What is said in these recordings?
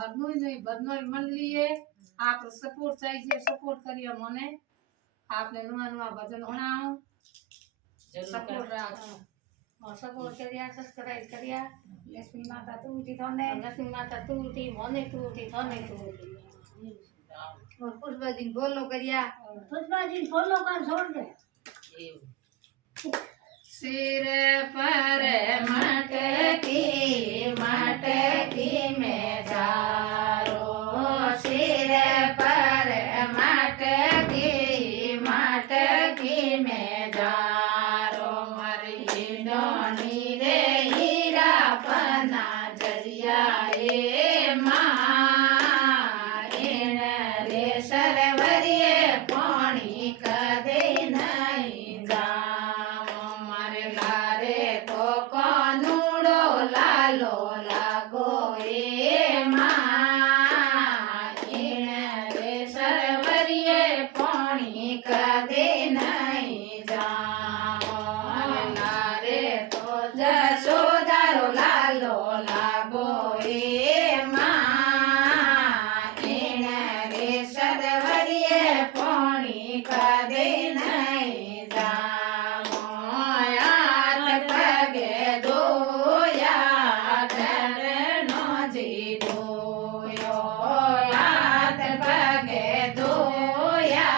મરનું નહીં બદનોય મંડલીએ આપણે સપોર્ટ चाहिए સપોર્ટ કરીએ મને આપણે નુઆ ભજન ભણાવો સપોર્ટ રાખો સપોર્ટ કર્યા સબસ્ક્રાઇબ કર્યા લક્ષ્મી માતા તું ઉઠી થને લક્ષ્મી માતા તું ઉઠી મને તું ઉઠી થને તું ઉઠી और पुष्पाजी बोलो करिया पुष्पाजी बोलो कर छोड़ दे सिर पर मटकी में जारो सिर पर मटकी में जारो मरी डोनी रे हीरा पना जरिया ए सरवरिये पानी कदे नहीं जाओ मारे लारे तो कानूड़ो लालो लागो ए माँ रे सरवरिये पानी कदे नहीं जाओ लारे तो जसोदारो लालो लागो ए पानी कदे नहीं जामो याद पगे दो या डरनो जी दोयो याद पगे दो या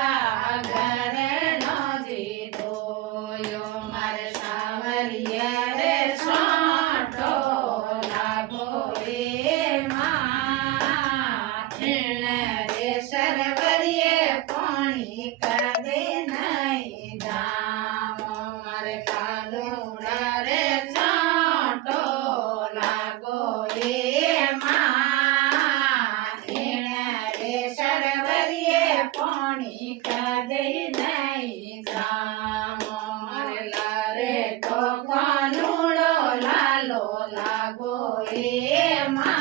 डरनो जी दोयो मारे सावरिया रे सोटो लागो रे माँ रे सरवरिये पानी कदे नहीं जामो मारे कालूड़ा रे चाटो लागो ए माँ रे सरवरिये पानी कदे नहीं जामो मारे लारे तो कानूड़ो लालो लागो ए माँ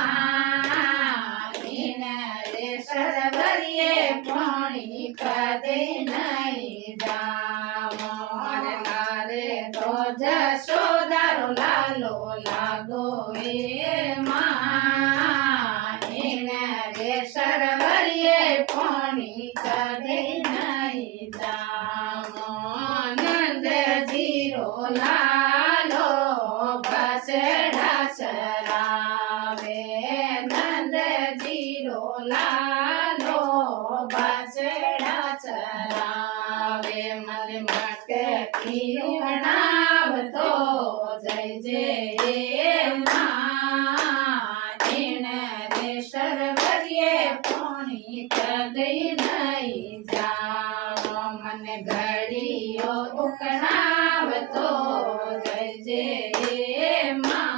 सरवरिये पानी कदे नहीं जामो मारे लारे तो जसोदारो लालो लागो ए माँ रे सरवरिये पानी कदे नहीं जामो नंद जीरो लालो बसड़ा सरावे नंद जीरो लालो बसड़ा चरावे मन मटकी बनाव तो जय जय माँ रे सरवरिये पानी कदे नहीं जाओ मन घड़ियो उकनाव तो जय जय माँ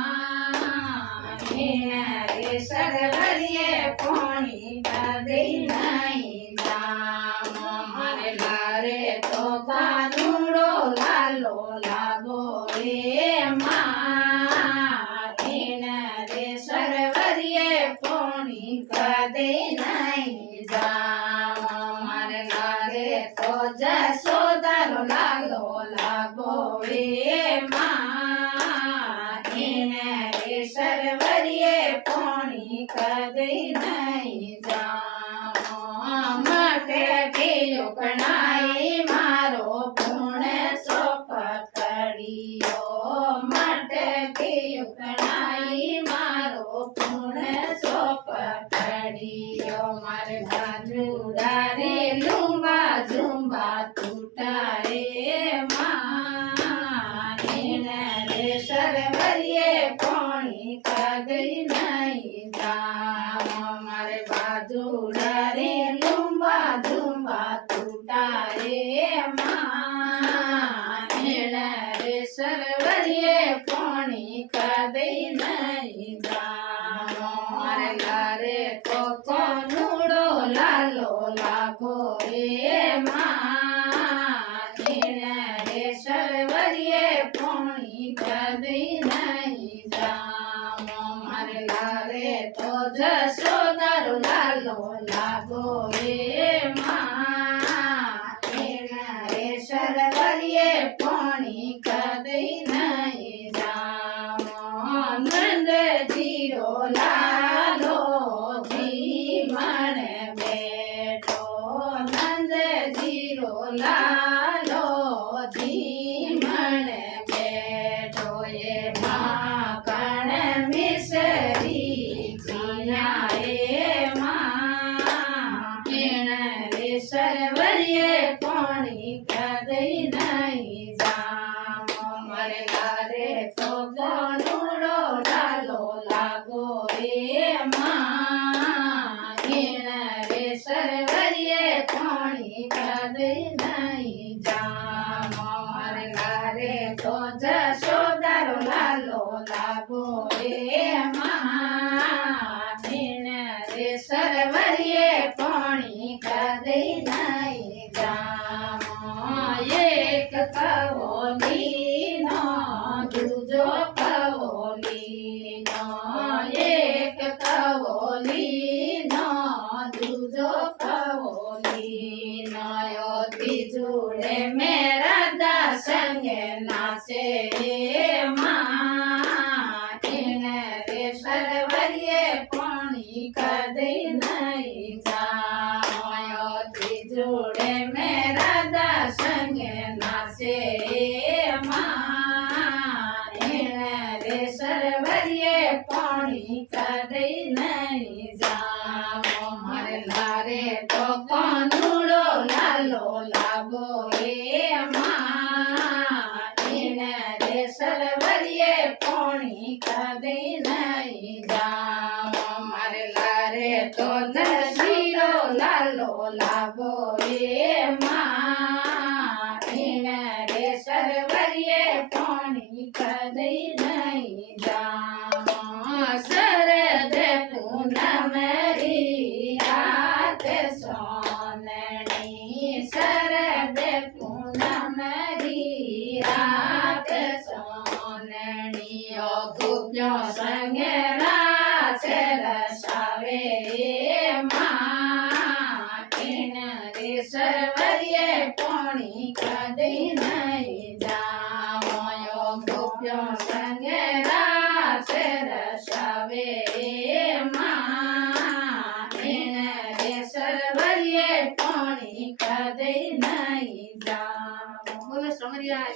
रे सरवरिये पानी कदे नहीं जामो मारे लारे तो कानूड़ो लालो लागो रे माँ रे सरवरिये पानी कदे नहीं जामो मारे लारे तो जसोदारो लालो लागो रे माँ रे सरवरिये पानी कदे नहीं जामो मटकी उकनाई मारो पुण्य सो पकड़ियो मटकी उकनाई मारो पुण्य सो पकड़ियो मारे बाजूड़ा रे लुम्बा झुम्बा टूटाए माँ रे सरवरिये पानी कदे नहीं जामो मारे बाजूड़ा रे लुम्बा झुम्बा टूटाए माँ रे सरवरिये पानी कदे नहीं जामो मारे लारे तो कानूड़ो लालो लागो रे माँ रे सरवरिये पानी कदे नहीं जामो मारे लारे तो जसोदारो लालो लागो रे माँ रे सरवरिये पानी कदे नहीं जामो नंद जीरो लालो માં ઈણ રે સરવરીએ પાણી કદી નહીં જામો મારે લારે તો જશોદારો લાલો લાગો રે માં ઈણ રે સરવરીએ પાણી કદી નહીં જામો એક કવોલીનો દૂજો કવોલીનો એક કવોલીનો દૂજો કવોલીનો ત્રીજુડે મેરા દસંગે નાચે માં ઈણ રે સરવરીએ પાણી કદી નહીં જામો ત્રીજુડે મેરા દસંગે નાચે માં ઈણ રે સરવરીએ પાણી કદી નહીં જામો મારે લારે તો કાનુડો લાલો લાગો એ માં ઈણ રે સરવરીએ પાણી કદી નહીં જામો મારે લારે તો નરસીરો લાલો લાગો એ માં ઈણ રે સરવરીએ પાણી કદી નહીં જામો શરદ પૂનમ રી રાત સોનણી શરદ પૂનમ રી રાત સોનણી ગોપ્યો સંગે રાચે રસાવે માં ઈણ રે સરવરીએ પાણી કદી નહીં જામો ગોપ્યો સંગે રાચે રસાવે માં ઈણ રે સરવરીએ પાણી કદી નહીં જામો બોલો સમરિયા